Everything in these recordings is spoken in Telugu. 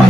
ఆ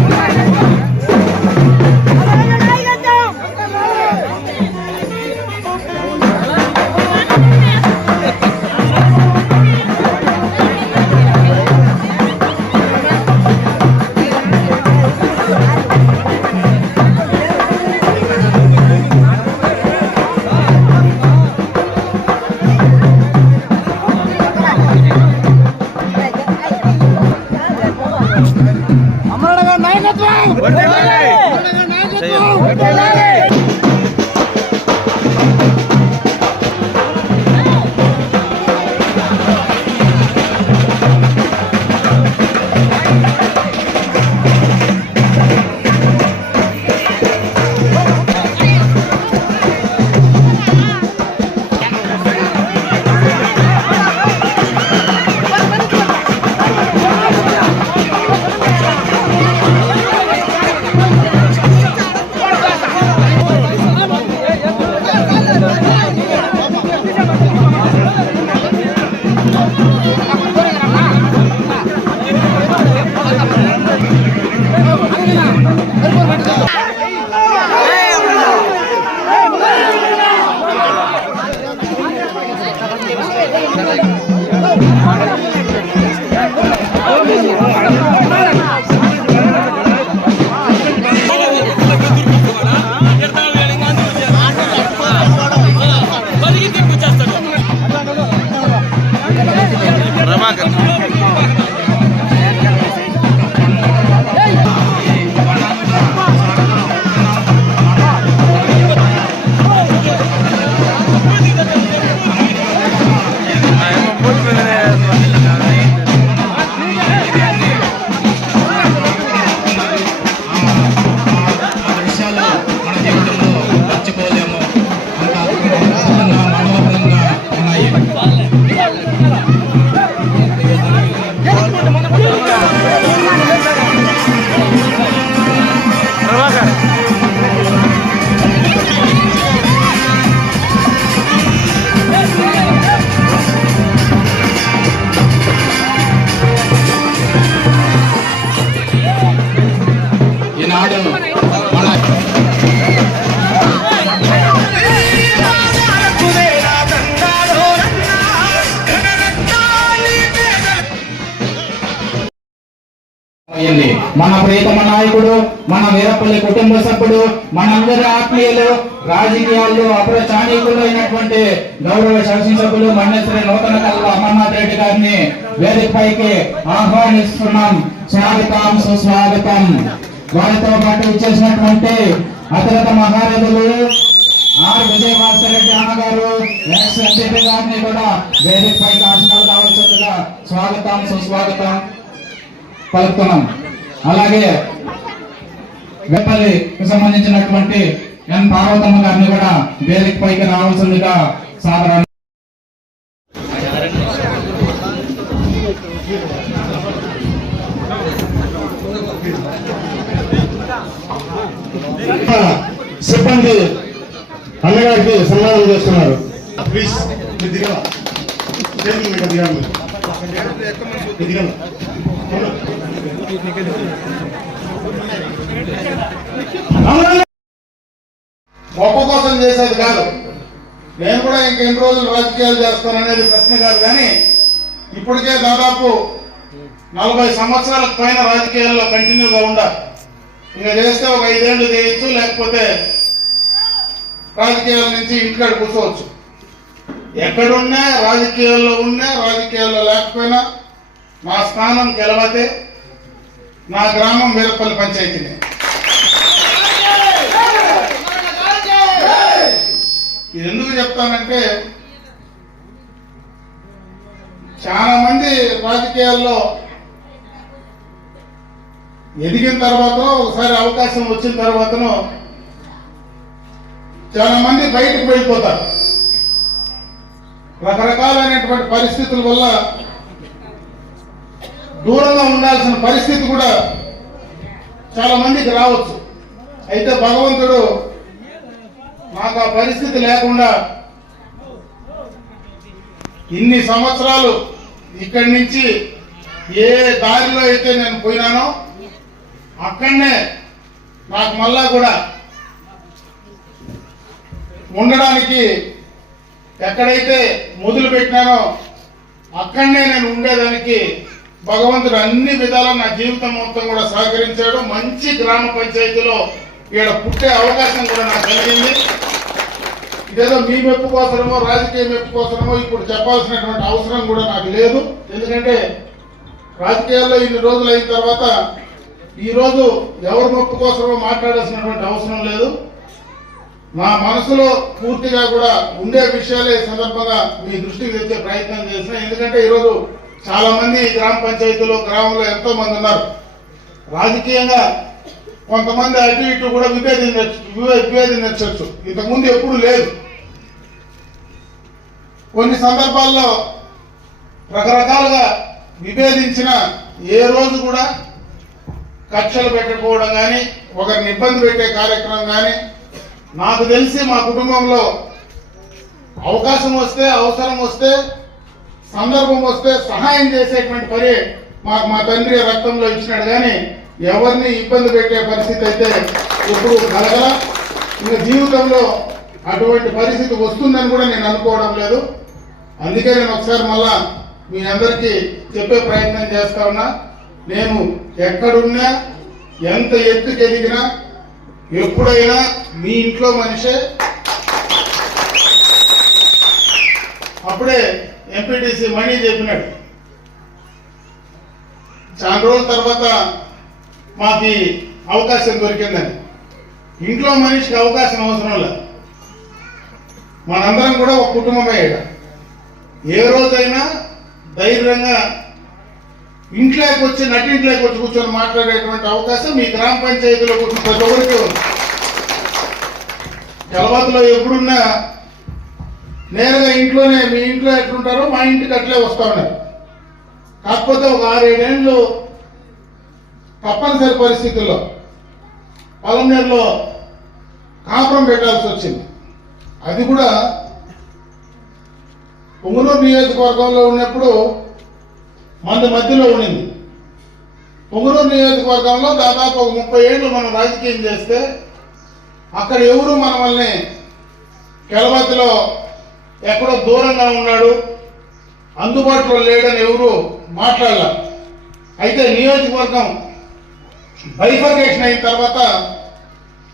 మన ప్రియతమ నాయకుడు మన వీరపల్లి కుటుంబ సభ్యుడు మనందరి ఆత్మీయులు రాజకీయాల్లో అప్రచానీకులు అయినటువంటి గౌరవ శాసనసభ్యులు మన్నేశ్వరి నూతన కళ్ళ అమర్నాథ్ రెడ్డి గారిని వేదికపైకి ఆహ్వానిస్తున్నాం. స్వాగతం సుస్వాగతం. వారితో పాటు ఇచ్చేసినటువంటి అతిరత మహారథులు ఆర్ విజయభాస్కర్ రెడ్డి అన్నగారు ఎస్ ఎంపీ గారిని కూడా వేదికపైకి ఆశనాలు కావాల్సిందిగా స్వాగతం సుస్వాగతం పలుకుతున్నాం. అలాగే వెప్పల్లికి సంబంధించినటువంటి ఎన్ పార్వతమ్మ గారిని కూడా వేదిక పైకి రావాల్సిందిగా సాధారణ సిబ్బంది అన్నగారికి సన్మానం చేస్తున్నారు. ప్లీజ్ దిగల దిగల గొప్ప కోసం చేసేది కాదు. నేను కూడా ఇంకెన్ని రోజులు రాజకీయాలు చేస్తాననేది ప్రశ్న కాదు కానీ ఇప్పటికే దాదాపు నలభై సంవత్సరాలకు పైన రాజకీయాల్లో కంటిన్యూగా ఉండాలి. ఇంకా చేస్తే ఒక ఐదేళ్ళు చేయొచ్చు లేకపోతే రాజకీయాల నుంచి ఇంటికాడ కూర్చోవచ్చు. ఎక్కడున్నా రాజకీయాల్లో ఉన్నా రాజకీయాల్లో లేకపోయినా మా స్థానం గెలవతే నా గ్రామం వీరపల్లి పంచాయతీని. ఇది ఎందుకు చెప్తానంటే చాలా మంది రాజకీయాల్లో ఎదిగిన తర్వాత ఒకసారి అవకాశం వచ్చిన తర్వాతనో చాలా మంది బయటకు వెళ్ళిపోతారు. రకరకాలైనటువంటి పరిస్థితుల వల్ల దూరంగా ఉండాల్సిన పరిస్థితి కూడా చాలా మందికి రావచ్చు. అయితే భగవంతుడు నాకు ఆ పరిస్థితి లేకుండా ఇన్ని సంవత్సరాలు ఇక్కడి నుంచి ఏ దారిలో అయితే నేను పోయినానో అక్కడనే నాకు మళ్ళా కూడా ఉండడానికి ఎక్కడైతే మొదలు పెట్టినానో అక్కడనే నేను ఉండేదానికి భగవంతుడు అన్ని విధాలు నా జీవితం మొత్తం కూడా సహకరించాడు. మంచి గ్రామ పంచాయతీలో ఇక్కడ పుట్టే అవకాశం కూడా నాకు కలిగింది. ఇదేదో మీ మెప్పు కోసమో రాజకీయ మెప్పు కోసమో ఇప్పుడు చెప్పాల్సినటువంటి అవసరం కూడా నాకు లేదు. ఎందుకంటే రాజకీయాల్లో ఇన్ని రోజులు అయిన తర్వాత ఈరోజు ఎవరి మెప్పు కోసమో మాట్లాడాల్సినటువంటి అవసరం లేదు. నా మనసులో పూర్తిగా కూడా ఉండే విషయాలే సందర్భంగా మీ దృష్టికి తెచ్చే ప్రయత్నం చేసిన. ఎందుకంటే ఈరోజు చాలా మంది గ్రామ పంచాయతీలో గ్రామంలో ఎంతో మంది ఉన్నారు. రాజకీయంగా కొంతమంది అటు ఇటు కూడా విభేదించచ్చు వివే- విభేదించవచ్చు. ఇంతకుముందు ఎప్పుడు లేదు. కొన్ని సందర్భాల్లో రకరకాలుగా విభేదించిన ఏ రోజు కూడా కక్షలు పెట్టుకోవడం కానీ ఒకరిని ఇబ్బంది పెట్టే కార్యక్రమం కానీ నాకు తెలిసి మా కుటుంబంలో అవకాశం వస్తే అవసరం వస్తే సందర్భం వస్తే సహాయం చేసేటువంటి పని మాకు మా తండ్రి రక్తంలో ఇచ్చినాడు. కానీ ఎవరిని ఇబ్బంది పెట్టే పరిస్థితి అయితే ఎప్పుడు కలగల. ఇంకా జీవితంలో అటువంటి పరిస్థితి వస్తుందని కూడా నేను అనుకోవడం లేదు. అందుకే నేను ఒకసారి మళ్ళా మీ అందరికీ చెప్పే ప్రయత్నం చేస్తా ఉన్నా. నేను ఎక్కడున్నా ఎంత ఎత్తుకు ఎదిగినా ఎప్పుడైనా మీ ఇంట్లో మనిషే. అప్పుడే ఎంపీటీసీ మణి చెప్పినాడు. చాలా రోజుల తర్వాత మాకు అవకాశం దొరికిందని. ఇంట్లో మనిషికి అవకాశం అవసరం లేదు. మనందరం కూడా ఒక కుటుంబమే ఏ రోజైనా ధైర్యంగా ఇంట్లోకి వచ్చి నటింట్లోకి వచ్చి కూర్చొని మాట్లాడేటువంటి అవకాశం మీ గ్రామ పంచాయతీలో కూర్చుని ప్రతి ఒక్కరికి ఉంది. ఎప్పుడున్నా నేరుగా ఇంట్లోనే మీ ఇంట్లో ఎట్లుంటారో మా ఇంటికి అట్లే వస్తా ఉన్నారు. కాకపోతే ఒక ఆరేడేళ్ళు తప్పనిసరి పరిస్థితుల్లో పలమనేరులో కాపురం పెట్టాల్సి వచ్చింది. అది కూడా పొంగునూరు నియోజకవర్గంలో ఉన్నప్పుడు మన మధ్యలో ఉండింది. పొంగునూరు నియోజకవర్గంలో దాదాపు ఒక ముప్పై ఏళ్ళు మనం రాజకీయం చేస్తే అక్కడ ఎవరు మనల్ని కెలవతిలో ఎక్కడో దూరంగా ఉన్నాడు. అందుబాటులో లేడని ఎవరు మాట్లాడాల. అయితే నియోజకవర్గం బైఫర్కేషన్ అయిన తర్వాత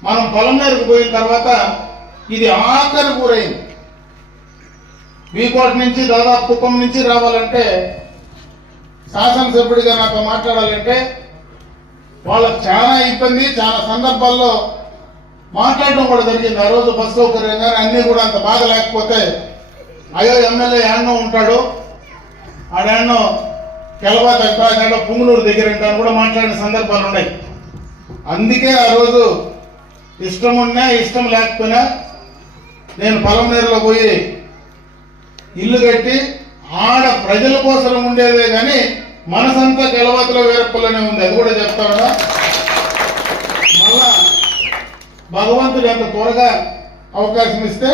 మనం పొలంనేరుకు పోయిన తర్వాత ఇది ఆఖరి గురైంది వీకోట నుంచి దాదాపు కుప్పం నుంచి రావాలంటే శాసనసభ్యుడిగా నాతో మాట్లాడాలంటే వాళ్ళకు చాలా ఇబ్బంది చాలా సందర్భాల్లో మాట్లాడడం కూడా జరిగింది. ఆ రోజు బస్సు సౌకర్యం కానీ అన్నీ కూడా అంత బాగా లేకపోతే అయ్యో ఎమ్మెల్యే యాన్నో ఉంటాడు. ఆడాన్నో కెలవా అంటాడో పుంగునూరు దగ్గర ఉంటాను కూడా మాట్లాడిన సందర్భాలు ఉన్నాయి. అందుకే ఆ రోజు ఇష్టం ఉన్నా ఇష్టం లేకపోయినా నేను పొలంనేరులో పోయి ఇల్లు కట్టి ఆడ ప్రజల కోసం ఉండేదే కానీ మనసంతా గెలవాతిలో వేరపల్లనే ఉంది. అది కూడా చెప్తాడా మళ్ళా భగవంతుడు అంత త్వరగా అవకాశం ఇస్తే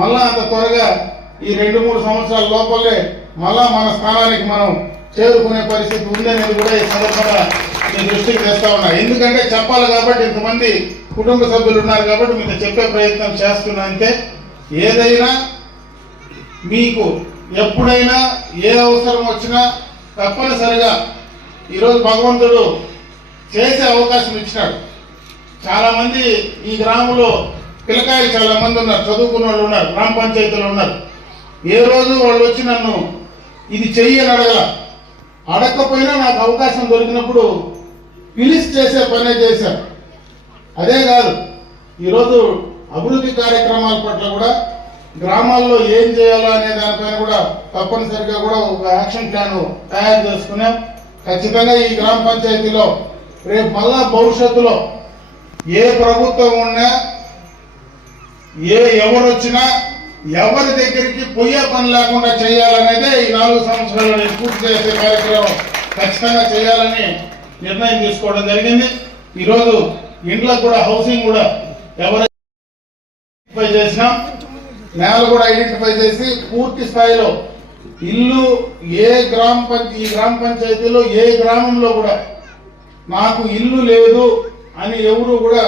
మళ్ళా అంత త్వరగా ఈ రెండు మూడు సంవత్సరాల లోపలే మళ్ళా మన స్థానానికి మనం చేరుకునే పరిస్థితి ఉందనేది కూడా ఈ సందర్భంగా నేను దృష్టికి తెస్తా ఉన్నా. ఎందుకంటే చెప్పాలి కాబట్టి ఇంతమంది కుటుంబ సభ్యులు ఉన్నారు కాబట్టి మీతో చెప్పే ప్రయత్నం చేస్తున్నా అంటే ఏదైనా మీకు ఎప్పుడైనా ఏ అవసరం వచ్చినా తప్పనిసరిగా ఈరోజు భగవంతుడు చేసే అవకాశం ఇచ్చినాడు. చాలామంది ఈ గ్రామంలో పిల్లకాయలు చాలామంది ఉన్నారు చదువుకున్న వాళ్ళు ఉన్నారు గ్రామ పంచాయతీలు ఉన్నారు. ఏ రోజు వాళ్ళు వచ్చి నన్ను ఇది చెయ్యని అడగల. అడగకపోయినా నాకు అవకాశం దొరికినప్పుడు పిలిచి చేసే పనే చేశారు. అదే కాదు ఈరోజు అభివృద్ధి కార్యక్రమాల పట్ల కూడా గ్రామాల్లో ఏం చేయాలా అనే దానిపైన కూడా తప్పనిసరిగా కూడా ఒక యాక్షన్ ప్లాన్ తయారు చేసుకున్నాం. ఖచ్చితంగా ఈ గ్రామ పంచాయతీలో రేపు మళ్ళా భవిష్యత్తులో ఏ ప్రభుత్వం ఉన్నా ఏ ఎవరు వచ్చినా ఎవరి దగ్గరికి పోయే పని లేకుండా చేయాలనేదే ఈ నాలుగు సంవత్సరాలు నేను పూర్తి చేసే కార్యక్రమం ఖచ్చితంగా చేయాలని నిర్ణయం తీసుకోవడం జరిగింది. ఈరోజు ఇంట్లో కూడా హౌసింగ్ కూడా ఎవరు ఐడెంటిఫై చేసినాం నేల కూడా ఐడెంటిఫై చేసి పూర్తి స్థాయిలో ఇల్లు ఏ గ్రామ పంచ ఈ గ్రామ పంచాయతీలో ఏ గ్రామంలో కూడా నాకు ఇల్లు లేదు అని ఎవరు కూడా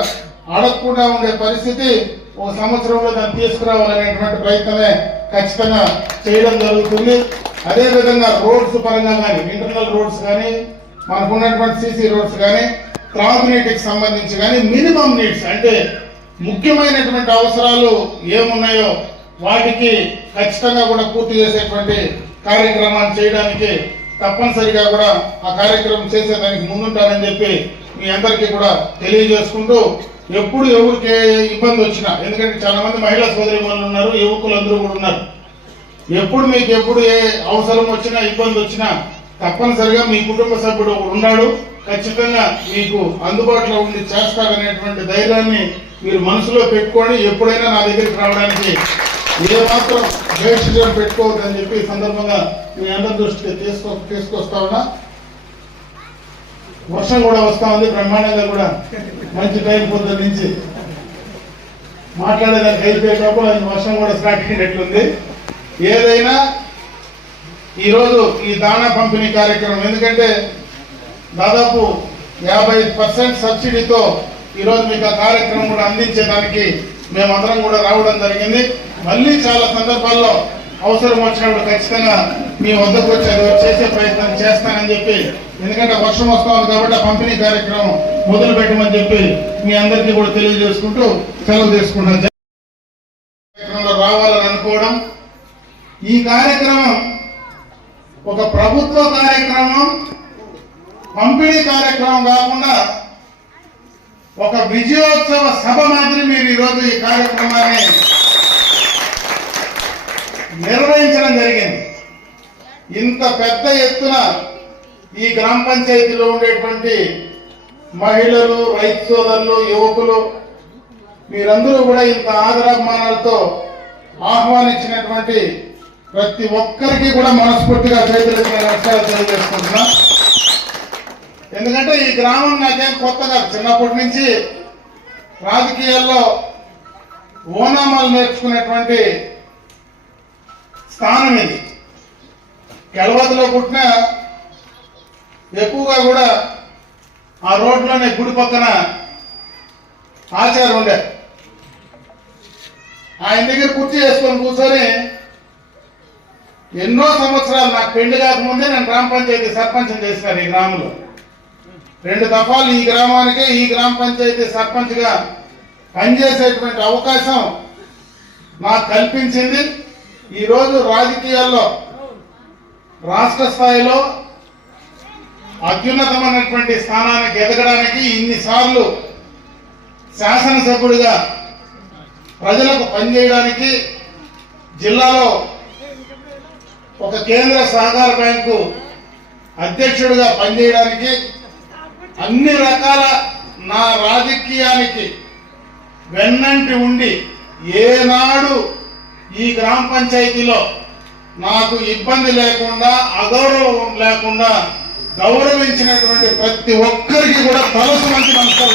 అడగకుండా ఉండే పరిస్థితి ఒక సంవత్సరంలో దాన్ని తీసుకురావాలనేటువంటి ప్రయత్నమే ఖచ్చితంగా చేయడం జరుగుతుంది. అదేవిధంగా రోడ్స్ పరంగా కానీ ఇంటర్నల్ రోడ్స్ కానీ మనకు ఉన్నటువంటి సీసీ రోడ్స్ కానీ త్రాగునీటికి సంబంధించి కానీ మినిమం నీడ్స్ అంటే ముఖ్యమైనటువంటి అవసరాలు ఏమున్నాయో వాటికి ఖచ్చితంగా కూడా పూర్తి చేసేటువంటి కార్యక్రమాన్ని చేయడానికి తప్పనిసరిగా కూడా ఆ కార్యక్రమం చేసేదానికి ముందుంటానని చెప్పి మీ అందరికీ కూడా తెలియజేసుకుంటూ ఎప్పుడు ఎవరికి ఇబ్బంది వచ్చినా ఎందుకంటే చాలా మంది మహిళా సోదరి ఉన్నారు యువకులందరూ కూడా ఉన్నారు. ఎప్పుడు మీకు ఎప్పుడు ఏ అవసరం వచ్చినా ఇబ్బంది వచ్చినా తప్పనిసరిగా మీ కుటుంబ సభ్యుడు ఒకడు ఉన్నాడు. ఖచ్చితంగా మీకు అందుబాటులో ఉండి చేస్తారనేటువంటి ధైర్యాన్ని మీరు మనసులో పెట్టుకొని ఎప్పుడైనా నా దగ్గరికి రావడానికి ఏ మాత్రం భేషజం పెట్టుకోవద్దని చెప్పి ఈ సందర్భంగా మీ అందరి దృష్టికి తీసుకొ తీసుకొస్తా ఉన్నా. వర్షం కూడా వస్తా ఉంది బ్రహ్మాండంగా కూడా. మంచి టైం పొద్దున్న నుంచి. మాట్లాడేదానికి అయిపోయేటప్పుడు అది వర్షం కూడా స్టార్ట్ అయినట్లుంది. ఏదైనా ఈరోజు ఈ దాణా పంపిణీ కార్యక్రమం ఎందుకంటే దాదాపు యాభై పర్సెంట్ సబ్సిడీతో ఈరోజు మీకు ఆ కార్యక్రమం కూడా అందించేదానికి మేమందరం కూడా రావడం జరిగింది. మళ్ళీ చాలా సందర్భాల్లో అవసరం వచ్చినప్పుడు ఖచ్చితంగా మీ వద్దకు వచ్చి చేసే ప్రయత్నం చేస్తానని చెప్పి ఎందుకంటే వర్షం వస్తా ఉంది కాబట్టి పంపిణీ కార్యక్రమం మొదలు పెట్టమని చెప్పి మీ అందరికీ కూడా తెలియజేసుకుంటూ సెలవు తీసుకుంటాను కార్యక్రమంలో రావాలని అనుకోవడం. ఈ కార్యక్రమం ఒక ప్రభుత్వ కార్యక్రమం పంపిణీ కార్యక్రమం కాకుండా ఒక విజయోత్సవ సభ మాదిరి మీరు ఈరోజు ఈ కార్యక్రమాన్ని నిర్వహించడం జరిగింది. ఇంత పెద్ద ఎత్తున ఈ గ్రామ పంచాయతీలో ఉండేటువంటి మహిళలు రైతు సోదరులు యువకులు మీరందరూ కూడా ఇంత ఆదరాభిమానాలతో ఆహ్వానించినటువంటి ప్రతి ఒక్కరికి కూడా మనస్ఫూర్తిగా చేతులెత్తిన నమస్కారాలు తెలియజేసుకుంటున్నా. ఎందుకంటే ఈ గ్రామం నాకేం కొత్తగా చిన్నప్పటి నుంచి రాజకీయాల్లో ఓనామాలు నేర్చుకునేటువంటి స్థానం ఇది. కెలవతిలో పుట్టిన ఎక్కువగా కూడా ఆ రోడ్లోనే గుడి పక్కన ఆచారం ఉండే ఆయన దగ్గర కుర్చీ వేసుకొని కూర్చొని ఎన్నో సంవత్సరాలు నాకు పెళ్ళి కాకముందే నేను గ్రామ పంచాయతీ సర్పంచం చేశాను ఈ గ్రామంలో. రెండు దఫాలు ఈ గ్రామానికే ఈ గ్రామ పంచాయతీ సర్పంచ్గా పనిచేసేటువంటి అవకాశం నాకు కల్పించింది. ఈరోజు రాజకీయాల్లో రాష్ట్ర స్థాయిలో అత్యున్నతమైనటువంటి స్థానానికి ఎదగడానికి ఇన్నిసార్లు శాసనసభ్యుడిగా ప్రజలకు పనిచేయడానికి జిల్లాలో ఒక కేంద్ర సహకార బ్యాంకు అధ్యక్షుడిగా పనిచేయడానికి అన్ని రకాల నా రాజకీయానికి వెన్నంటి ఉండి ఏనాడు ఈ గ్రామ పంచాయతీలో నాకు ఇబ్బంది లేకుండా అగౌరవం లేకుండా గౌరవించినటువంటి ప్రతి ఒక్కరికి కూడా తలసు మంచి మనసు